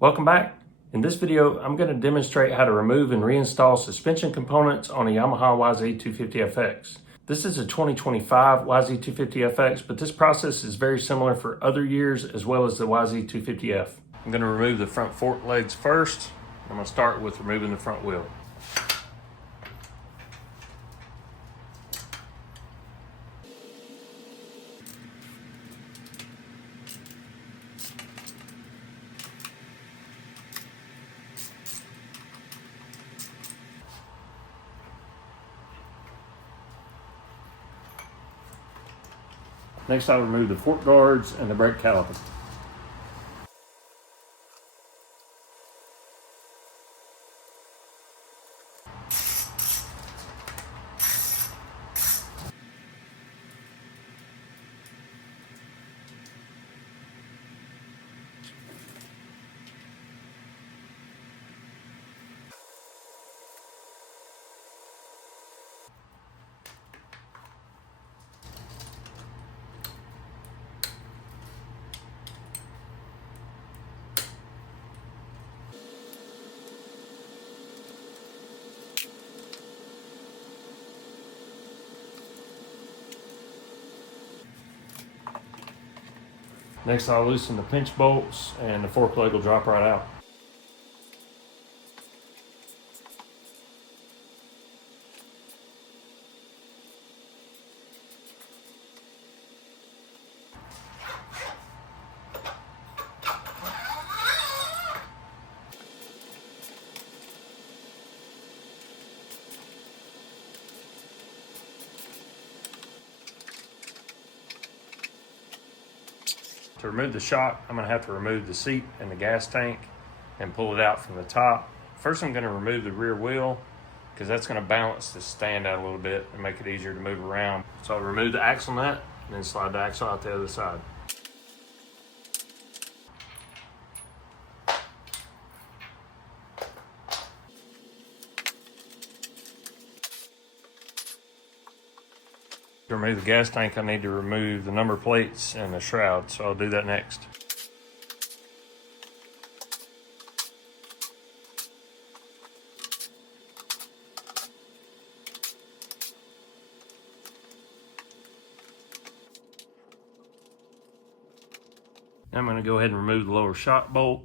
Welcome back. In this video, I'm going to demonstrate how to remove and reinstall suspension components on a Yamaha YZ250FX. This is a 2025 YZ250FX, but this process is very similar for other years as well as the YZ250F. I'm going to remove the front fork legs first. I'm going to start with removing the front wheel. Next, I'll remove the fork guards and the brake caliper. Next, I'll loosen the pinch bolts and the fork leg will drop right out. To remove the shock, I'm going to have to remove the seat and the gas tank and pull it out from the top. First, I'm going to remove the rear wheel because that's going to balance the stand out a little bit and make it easier to move around. So I'll remove the axle nut and then slide the axle out the other side. To remove the gas tank, I need to remove the number plates and the shroud, so I'll do that next. Now I'm going to go ahead and remove the lower shock bolt.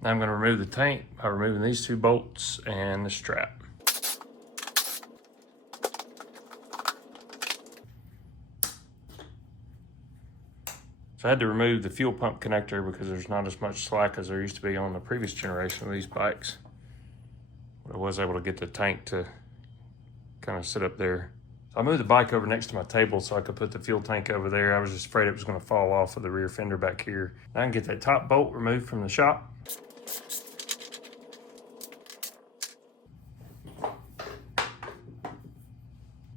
Now I'm going to remove the tank by removing these two bolts and the strap. So I had to remove the fuel pump connector because there's not as much slack as there used to be on the previous generation of these bikes. But I was able to get the tank to kind of sit up there. So I moved the bike over next to my table so I could put the fuel tank over there. I was just afraid it was going to fall off of the rear fender back here. Now I can get that top bolt removed from the shop.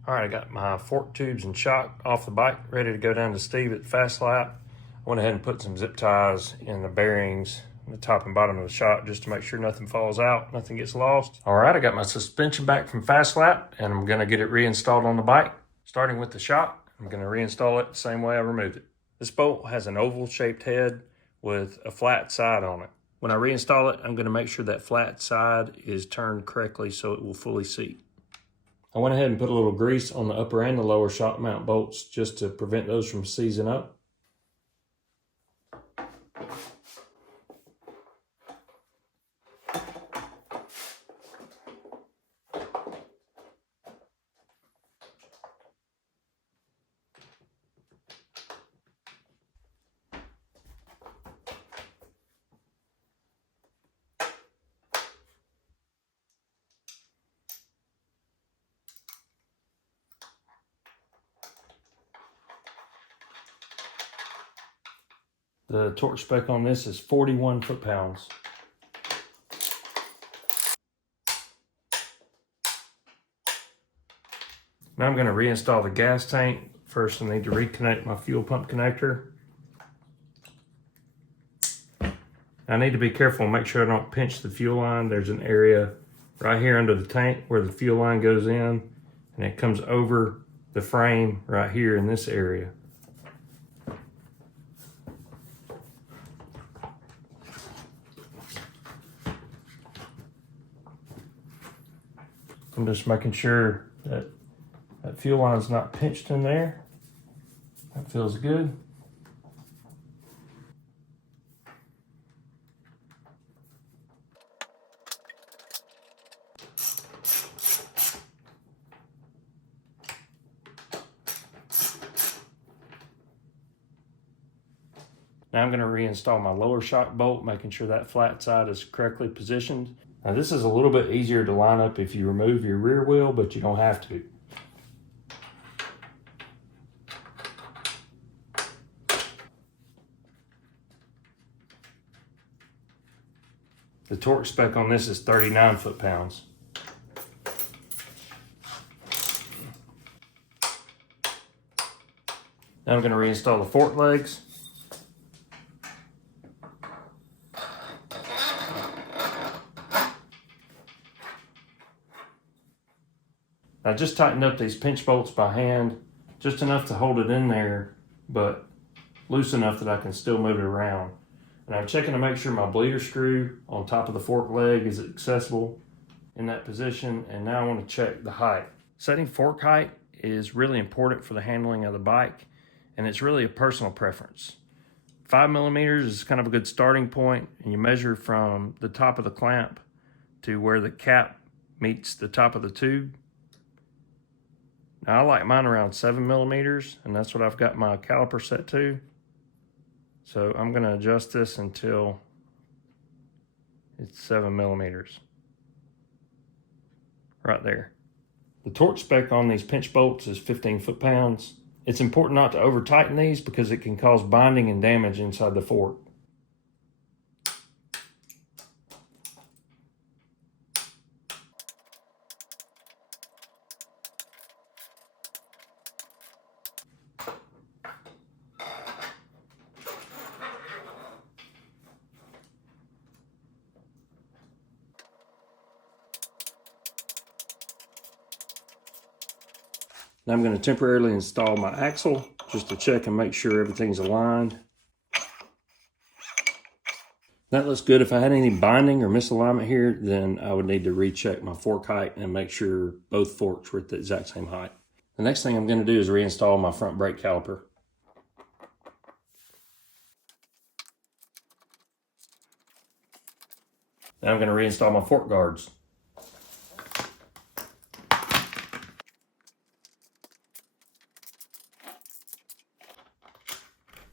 All right, I got my fork tubes and shock off the bike, ready to go down to Steve at Fast Lap. I went ahead and put some zip ties in the bearings, the top and bottom of the shock, just to make sure nothing falls out, nothing gets lost. All right, I got my suspension back from Fast Lap, and I'm gonna get it reinstalled on the bike. Starting with the shock, I'm gonna reinstall it the same way I removed it. This bolt has an oval shaped head with a flat side on it. When I reinstall it, I'm gonna make sure that flat side is turned correctly so it will fully seat. I went ahead and put a little grease on the upper and the lower shock mount bolts just to prevent those from seizing up. The torque spec on this is 41 foot-pounds. Now I'm going to reinstall the gas tank. First I need to reconnect my fuel pump connector. I need to be careful and make sure I don't pinch the fuel line. There's an area right here under the tank where the fuel line goes in, and it comes over the frame right here in this area. I'm just making sure that that fuel line is not pinched in there. That feels good. Now I'm going to reinstall my lower shock bolt, making sure that flat side is correctly positioned. Now this is a little bit easier to line up if you remove your rear wheel, but you don't have to. The torque spec on this is 39 foot-pounds. Now I'm going to reinstall the fork legs. I just tightened up these pinch bolts by hand, just enough to hold it in there, but loose enough that I can still move it around. And I'm checking to make sure my bleeder screw on top of the fork leg is accessible in that position. And now I want to check the height. Setting fork height is really important for the handling of the bike, and it's really a personal preference. 5 millimeters is kind of a good starting point, and you measure from the top of the clamp to where the cap meets the top of the tube. Now I like mine around 7 millimeters, and that's what I've got my caliper set to. So I'm going to adjust this until it's 7 millimeters. Right there. The torque spec on these pinch bolts is 15 foot-pounds. It's important not to over tighten these because it can cause binding and damage inside the fork. Now I'm going to temporarily install my axle just to check and make sure everything's aligned. That looks good. If I had any binding or misalignment here, then I would need to recheck my fork height and make sure both forks were at the exact same height. The next thing I'm going to do is reinstall my front brake caliper. Now I'm going to reinstall my fork guards.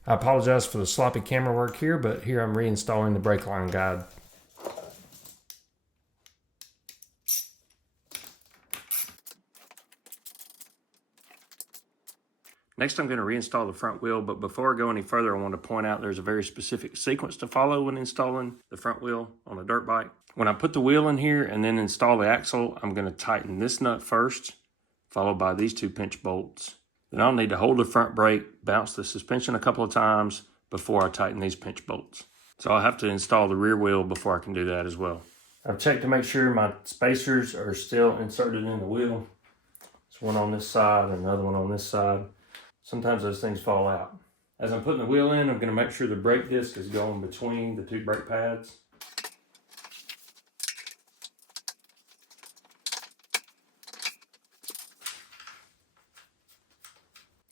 I apologize for the sloppy camera work here, but here I'm reinstalling the brake line guide. Next, I'm going to reinstall the front wheel, but before I go any further, I want to point out there's a very specific sequence to follow when installing the front wheel on a dirt bike. When I put the wheel in here and then install the axle, I'm going to tighten this nut first, followed by these two pinch bolts. Then I'll need to hold the front brake, bounce the suspension a couple of times before I tighten these pinch bolts. So I'll have to install the rear wheel before I can do that as well. I've checked to make sure my spacers are still inserted in the wheel. There's one on this side and another one on this side. Sometimes those things fall out. As I'm putting the wheel in, I'm going to make sure the brake disc is going between the two brake pads.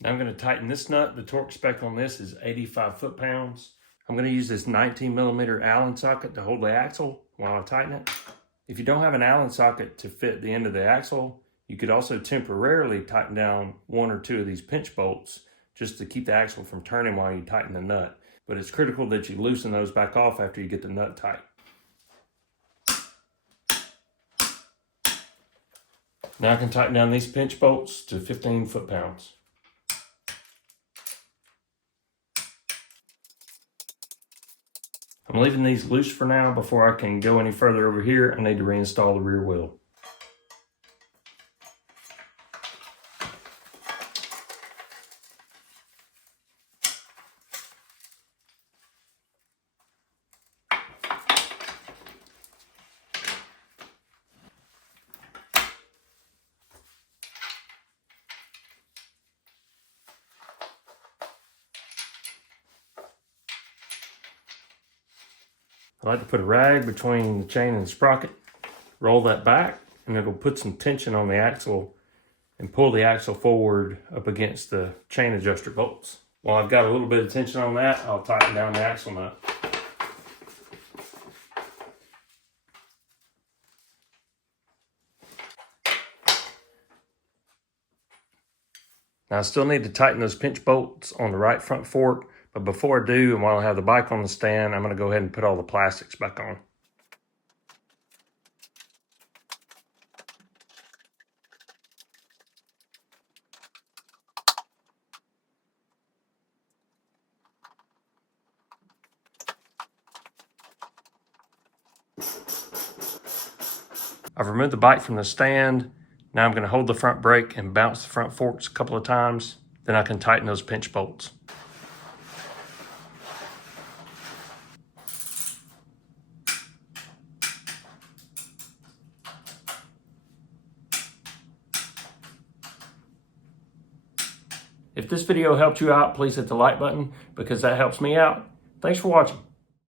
Now I'm going to tighten this nut. The torque spec on this is 85 foot-pounds. I'm going to use this 19 millimeter Allen socket to hold the axle while I tighten it. If you don't have an Allen socket to fit the end of the axle, you could also temporarily tighten down one or two of these pinch bolts just to keep the axle from turning while you tighten the nut. But it's critical that you loosen those back off after you get the nut tight. Now I can tighten down these pinch bolts to 15 foot-pounds. I'm leaving these loose for now. Before I can go any further over here, I need to reinstall the rear wheel. I like to put a rag between the chain and the sprocket, roll that back, and it'll put some tension on the axle and pull the axle forward up against the chain adjuster bolts. While I've got a little bit of tension on that, I'll tighten down the axle nut. Now I still need to tighten those pinch bolts on the right front fork, but before I do, and while I have the bike on the stand, I'm going to go ahead and put all the plastics back on. I've removed the bike from the stand. Now I'm going to hold the front brake and bounce the front forks a couple of times. Then I can tighten those pinch bolts. If this video helped you out, please hit the like button because that helps me out. Thanks for watching.